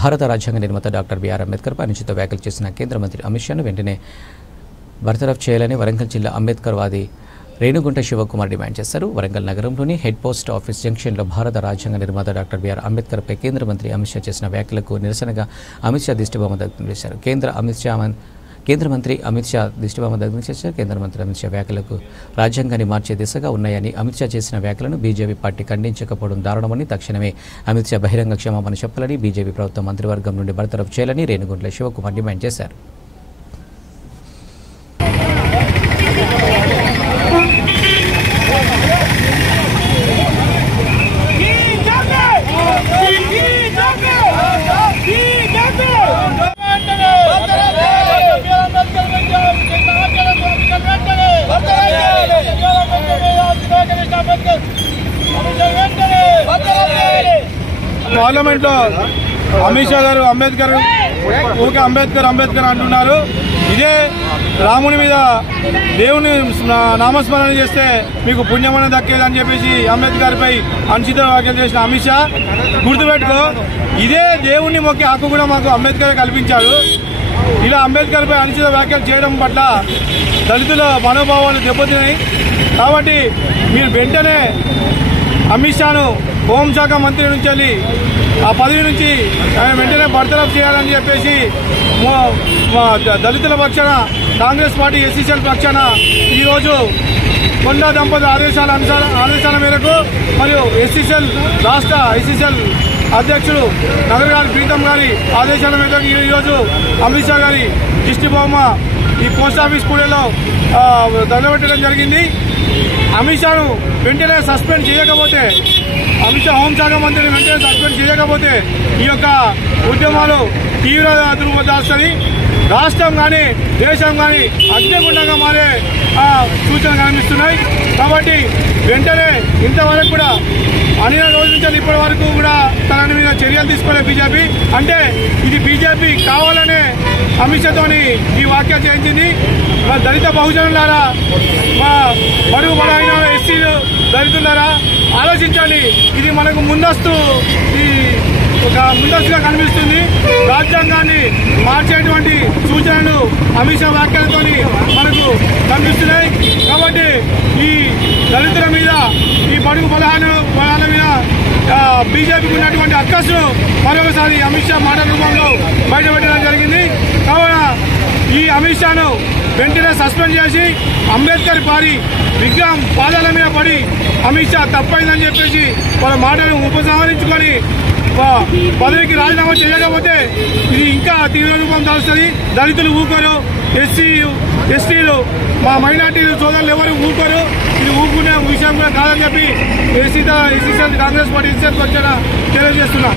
భారత రాజ్యాంగ నిర్మాత డాక్టర్ బిఆర్ అంబేద్కర్ పై అనుచిత వ్యాఖ్యలు చేసిన కేంద్ర మంత్రి అమిత్ షాను వెంటనే బర్తరఫ్ చేయాలని వరంగల్ జిల్లా అంబేద్కర్ వాది రేణుగుంట శివకుమార్ డిమాండ్ చేశారు. వరంగల్ నగరంలోని హెడ్ పోస్ట్ ఆఫీస్ జంక్షన్లో భారత రాజ్యాంగ నిర్మాత డాక్టర్ బిఆర్ అంబేద్కర్పై కేంద్ర మంత్రి అమిత్ షా చేసిన వ్యాఖ్యలకు నిరసనగా అమిత్ షా దిష్టిబొమ్మ దగ్ధం చేశారు. కేంద్ర మంత్రి అమిత్ షా దిష్టిబొమ్మ దగ్ధం చేశారు. కేంద్ర మంత్రి అమిత్ షా వ్యాఖ్యలకు రాజ్యాంగాన్ని మార్చే దిశగా ఉన్నాయని, అమిత్ షా చేసిన వ్యాఖ్యలను బీజేపీ పార్టీ ఖండించకపోవడం దారుణమని, తక్షణమే అమిత్ షా బహిరంగ క్షమాపణ చెప్పాలని, బీజేపీ ప్రభుత్వం మంత్రివర్గం నుండి బర్తరఫ్ చేయాలని రేణుగుంట్ల శివకుమార్ డిమాండ్ చేశారు. పార్లమెంట్ లో అమిత్ షా గారు అంబేద్కర్ అంటున్నారు. ఇదే రాముని మీద దేవుని నామస్మరణ చేస్తే మీకు పుణ్యమని దక్కేదని చెప్పేసి అంబేద్కర్ పై అనుచిత వ్యాఖ్యలు చేసిన అమిత్ షా గుర్తుపెట్టుకో, ఇదే దేవుణ్ణి మొక్కే హక్కు కూడా మాకు అంబేద్కర్ కల్పించాడు. ఇలా అంబేద్కర్ పై అనుచిత వ్యాఖ్యలు చేయడం పట్ల దళితుల మనోభావాలు దెబ్బతిన్నాయి. కాబట్టి మీరు వెంటనే అమిత్ షాను హోంశాఖ మంత్రి నుంచి వెళ్ళి ఆ పదవి నుంచి వెంటనే బర్తరఫ్ చేయాలని చెప్పేసి దళితుల పక్షాన కాంగ్రెస్ పార్టీ ఎస్సీసీఎల్ పక్షాన ఈరోజు కొండా దంపతుల ఆదేశాల మేరకు మరియు ఎస్సీసీఎల్ రాష్ట్ర ఎస్సీసీఎల్ అధ్యక్షుడు నగర్ గారి ప్రీతం గారి ఆదేశాల మేరకు ఈరోజు అమిత్ షా గారి దిష్టిబొమ్మ ఈ పోస్టాఫీస్ కూడలో తగలబెట్టడం జరిగింది. అమిత్ షాను వెంటనే సస్పెండ్ చేయకపోతే, అమిత్ షా హోంశాఖ మంత్రిని వెంటనే సస్పెండ్ చేయకపోతే ఈ యొక్క ఉద్యమాలు తీవ్ర దాస్తుంది. రాష్ట్రం కానీ దేశం కానీ అగ్నిగుండంగా మారే సూచనలు కనిపిస్తున్నాయి. కాబట్టి వెంటనే ఇంతవరకు కూడా అన్ని రోజుల నుంచి ఇప్పటి వరకు కూడా తన మీద చర్యలు తీసుకోలేదు బీజేపీ. అంటే ఇది బీజేపీ కావాలనే అమిత్ షాతోని ఈ వ్యాఖ్యలు చేయించింది. మా దళిత బహుజనులారా, మా బడుగు బలైన ఎస్సీలు దళితులారా ఆలోచించండి. ఇది మనకు ముందస్తుగా కనిపిస్తుంది. రాజ్యాంగాన్ని మార్చేటువంటి సూచనలు అమిత్ షా వ్యాఖ్యలతో మనకు కనిపిస్తున్నాయి. కాబట్టి ఈ దళితుల మీద, ఈ బడుగు బలహాల మీద బీజేపీకి ఉన్నటువంటి అక్కసును మరొకసారి అమిత్ షా మాటల రూపంలో బయటపెట్టడం జరిగింది. కావున ఈ అమిత్ షాను వెంటనే సస్పెండ్ చేసి అంబేద్కర్ వారి విగ్రహం పాదాల మీద పడి అమిత్ షా తప్పైందని చెప్పేసి వాళ్ళ మాటను ఉపసంహరించుకొని పదవికి రాజీనామా చేయకపోతే ఇది ఇంకా తీవ్ర రూపం దాల్స్తుంది. దళితులు ఊరుకోరు, ఎస్టీలు, మా మైనార్టీలు సోదరులు ఎవరు ఊరుకోరు. ఇది ఊరుకునే విషయం కూడా కాదని చెప్పి ఎస్సీ కాంగ్రెస్ పార్టీ ఇన్ఛార్జ్ వచ్చేలా తెలియజేస్తున్నాం.